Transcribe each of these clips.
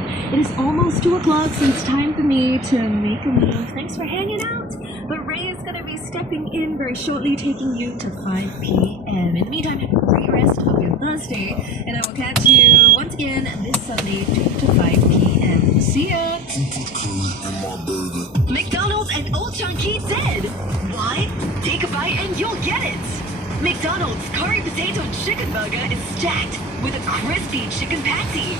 good. It is almost 2 o'clock, so it's time for me to make a move. Thanks for hanging out. But Ray is going to be stepping in very shortly, taking you to 5 p.m. In the meantime, have a great rest of your Thursday, and I will catch you once again this Sunday, 2 to 5 p.m. See ya! McDonald's and Old Chunky dead! Why? Take a bite and you'll get it! McDonald's Curry Potato Chicken Burger is stacked with a crispy chicken patty,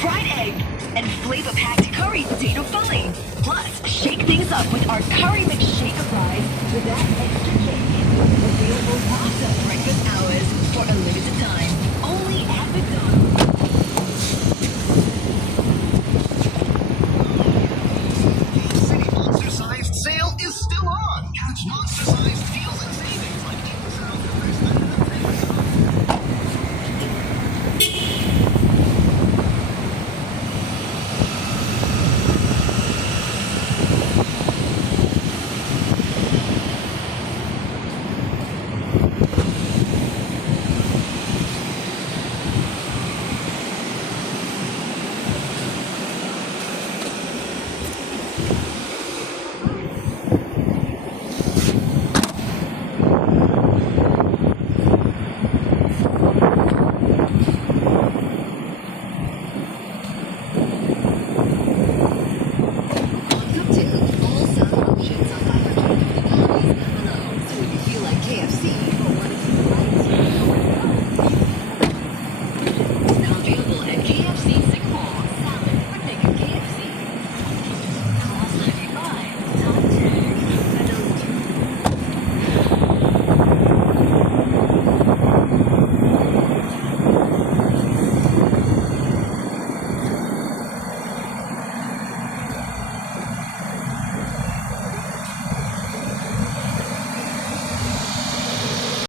fried egg, and flavor-packed curry potato filling. Plus, shake things up with our Curry McShaker fries with that extra bacon. Available after breakfast hours for a limited time. Only at McDonald's. City Monster-sized sale is still on. Catch monster-sized